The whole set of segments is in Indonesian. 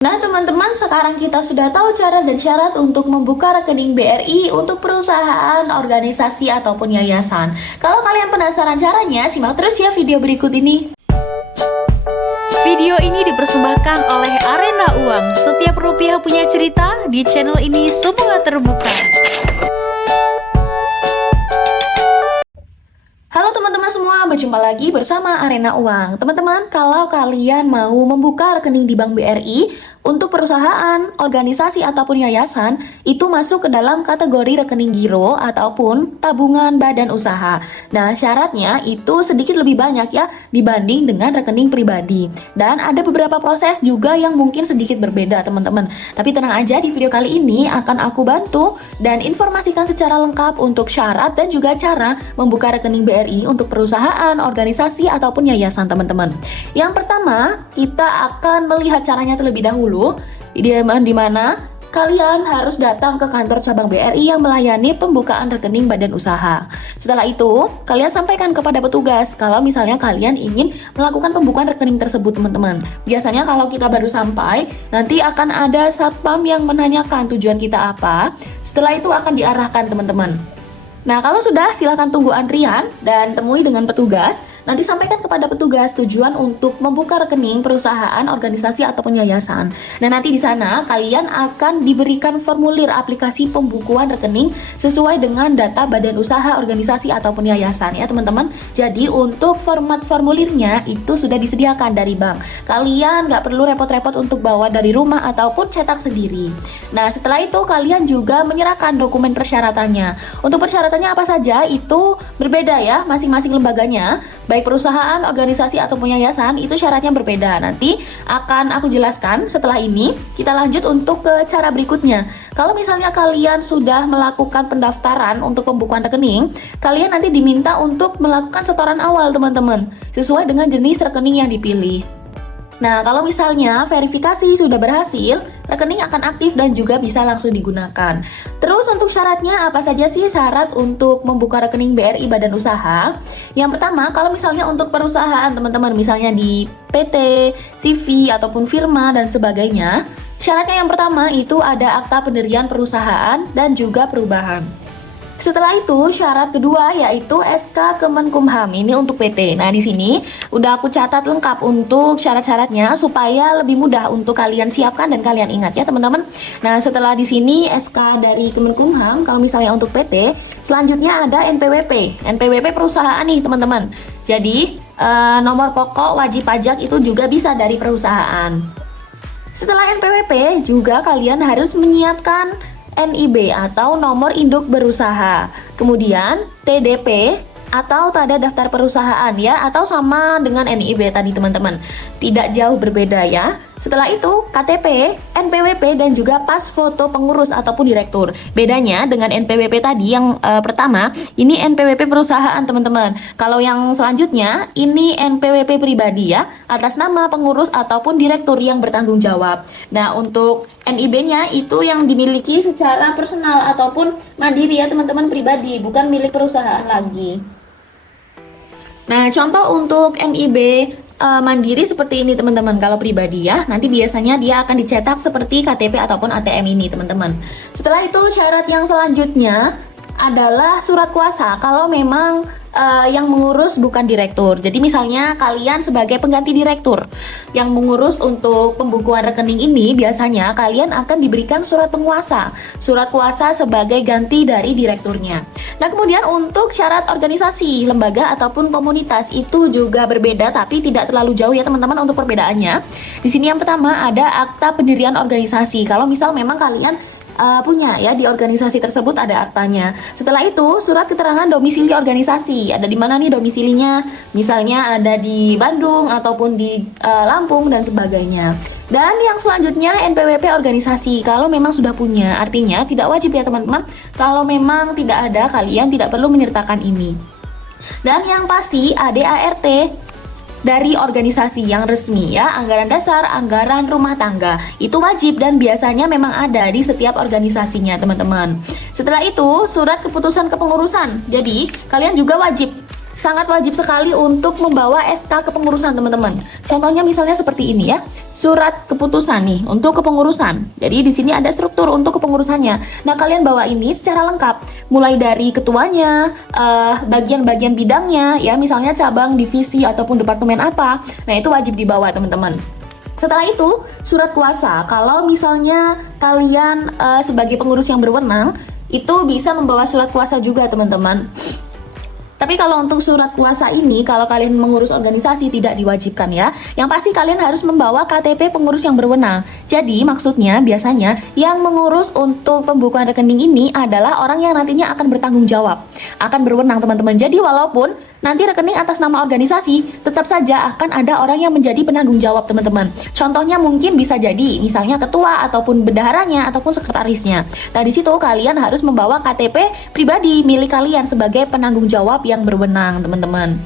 Nah teman-teman, sekarang kita sudah tahu cara dan syarat untuk membuka rekening BRI untuk perusahaan, organisasi, ataupun yayasan. Kalau kalian penasaran caranya, simak terus ya video berikut ini. Video ini dipersembahkan oleh Arena Uang. Setiap rupiah punya cerita, di channel ini semua terbuka. Halo teman-teman semua, berjumpa lagi bersama Arena Uang. Teman-teman, kalau kalian mau membuka rekening di Bank BRI untuk perusahaan, organisasi, ataupun yayasan, itu masuk ke dalam kategori rekening giro ataupun tabungan badan usaha. Nah, syaratnya itu sedikit lebih banyak ya dibanding dengan rekening pribadi. Dan ada beberapa proses juga yang mungkin sedikit berbeda teman-teman. Tapi tenang aja, di video kali ini akan aku bantu dan informasikan secara lengkap untuk syarat dan juga cara membuka rekening BRI untuk perusahaan, organisasi, ataupun yayasan teman-teman. Yang pertama, kita akan melihat caranya terlebih dahulu, di mana kalian harus datang ke kantor cabang BRI yang melayani pembukaan rekening badan usaha. Setelah itu, kalian sampaikan kepada petugas kalau misalnya kalian ingin melakukan pembukaan rekening tersebut teman-teman. Biasanya kalau kita baru sampai, nanti akan ada satpam yang menanyakan tujuan kita apa. Setelah itu akan diarahkan teman-teman. Nah, kalau sudah, silakan tunggu antrian dan temui dengan petugas. Nanti sampaikan kepada petugas tujuan untuk membuka rekening perusahaan, organisasi, ataupun yayasan. Nah, nanti di sana kalian akan diberikan formulir aplikasi pembukuan rekening sesuai dengan data badan usaha, organisasi, ataupun yayasan ya teman-teman. Jadi untuk format formulirnya itu sudah disediakan dari bank. Kalian nggak perlu repot-repot untuk bawa dari rumah ataupun cetak sendiri. Nah, setelah itu kalian juga menyerahkan dokumen persyaratannya. Untuk persyaratannya apa saja itu berbeda ya, masing-masing lembaganya. Baik perusahaan, organisasi, ataupun yayasan, itu syaratnya berbeda. Nanti akan aku jelaskan setelah ini. Kita lanjut untuk ke cara berikutnya. Kalau misalnya kalian sudah melakukan pendaftaran untuk pembukuan rekening, kalian nanti diminta untuk melakukan setoran awal teman-teman, sesuai dengan jenis rekening yang dipilih. Nah, kalau misalnya verifikasi sudah berhasil, rekening akan aktif dan juga bisa langsung digunakan. Terus untuk syaratnya apa saja sih syarat untuk membuka rekening BRI badan usaha? Yang pertama, kalau misalnya untuk perusahaan teman-teman, misalnya di PT, CV, ataupun firma dan sebagainya, syaratnya yang pertama itu ada akta pendirian perusahaan dan juga perubahan. Setelah itu, syarat kedua yaitu SK Kemenkumham. Ini untuk PT. Nah, di sini udah aku catat lengkap untuk syarat-syaratnya supaya lebih mudah untuk kalian siapkan dan kalian ingat ya, teman-teman. Nah, setelah di sini SK dari Kemenkumham, kalau misalnya untuk PT, selanjutnya ada NPWP. NPWP perusahaan nih, teman-teman. Jadi, nomor pokok wajib pajak itu juga bisa dari perusahaan. Setelah NPWP, juga kalian harus menyiapkan NIB atau nomor induk berusaha, kemudian TDP atau tanda daftar perusahaan ya, atau sama dengan NIB tadi teman-teman, tidak jauh berbeda ya. Setelah itu KTP, NPWP, dan juga pas foto pengurus ataupun direktur. Bedanya dengan NPWP tadi yang pertama, ini NPWP perusahaan teman-teman. Kalau yang selanjutnya, ini NPWP pribadi ya, atas nama pengurus ataupun direktur yang bertanggung jawab. Nah, untuk NIB-nya itu yang dimiliki secara personal ataupun mandiri ya teman-teman, pribadi, bukan milik perusahaan lagi. Nah, contoh untuk NIB mandiri seperti ini teman-teman. Kalau pribadi ya, nanti biasanya dia akan dicetak seperti KTP ataupun ATM ini teman-teman. Setelah itu syarat yang selanjutnya adalah surat kuasa kalau memang yang mengurus bukan direktur. Jadi misalnya kalian sebagai pengganti direktur yang mengurus untuk pembukuan rekening ini, biasanya kalian akan diberikan surat penguasa, surat kuasa sebagai ganti dari direkturnya. Nah, kemudian untuk syarat organisasi, lembaga ataupun komunitas itu juga berbeda tapi tidak terlalu jauh ya teman-teman untuk perbedaannya. Di sini yang pertama ada akta pendirian organisasi. Kalau misal memang kalian punya ya di organisasi tersebut ada aktanya. Setelah itu surat keterangan domisili organisasi, ada di mana nih domisilinya, misalnya ada di Bandung ataupun di Lampung dan sebagainya. Dan yang selanjutnya NPWP organisasi, kalau memang sudah punya, artinya tidak wajib ya teman-teman. Kalau memang tidak ada, kalian tidak perlu menyertakan ini. Dan yang pasti ADART dari organisasi yang resmi ya, anggaran dasar, anggaran rumah tangga. Itu wajib dan biasanya memang ada di setiap organisasinya, teman-teman. Setelah itu, surat keputusan kepengurusan. Jadi, kalian juga wajib sangat wajib sekali untuk membawa SK kepengurusan teman-teman. Contohnya misalnya seperti ini ya, surat keputusan nih untuk kepengurusan. Jadi di sini ada struktur untuk kepengurusannya. Nah, kalian bawa ini secara lengkap, mulai dari ketuanya, bagian-bagian bidangnya ya, misalnya cabang, divisi ataupun departemen apa. Nah, itu wajib dibawa teman-teman. Setelah itu, surat kuasa. Kalau misalnya kalian sebagai pengurus yang berwenang, itu bisa membawa surat kuasa juga teman-teman. Tapi kalau untuk surat kuasa ini, kalau kalian mengurus organisasi tidak diwajibkan ya. Yang pasti kalian harus membawa KTP pengurus yang berwenang. Jadi maksudnya biasanya yang mengurus untuk pembukaan rekening ini adalah orang yang nantinya akan bertanggung jawab, akan berwenang teman-teman. Jadi walaupun nanti rekening atas nama organisasi, tetap saja akan ada orang yang menjadi penanggung jawab teman-teman. Contohnya mungkin bisa jadi misalnya ketua ataupun bendaharanya ataupun sekretarisnya. Nah di situ kalian harus membawa KTP pribadi milik kalian sebagai penanggung jawab yang berwenang teman-teman.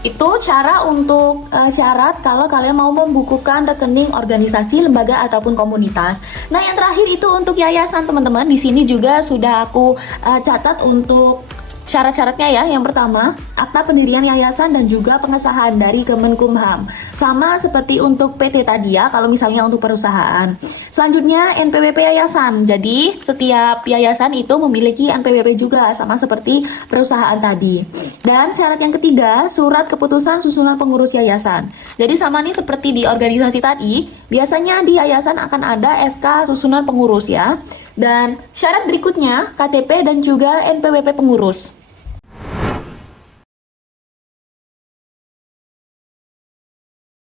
Itu cara untuk syarat kalau kalian mau membukukan rekening organisasi, lembaga ataupun komunitas. Nah, yang terakhir itu untuk yayasan teman-teman. Di sini juga sudah aku catat untuk syarat-syaratnya ya. Yang pertama, akta pendirian yayasan dan juga pengesahan dari Kemenkumham. Sama seperti untuk PT tadi ya, kalau misalnya untuk perusahaan. Selanjutnya, NPWP yayasan. Jadi, setiap yayasan itu memiliki NPWP juga, sama seperti perusahaan tadi. Dan syarat yang ketiga, surat keputusan susunan pengurus yayasan. Jadi, sama nih seperti di organisasi tadi, biasanya di yayasan akan ada SK susunan pengurus ya. Dan syarat berikutnya, KTP dan juga NPWP pengurus.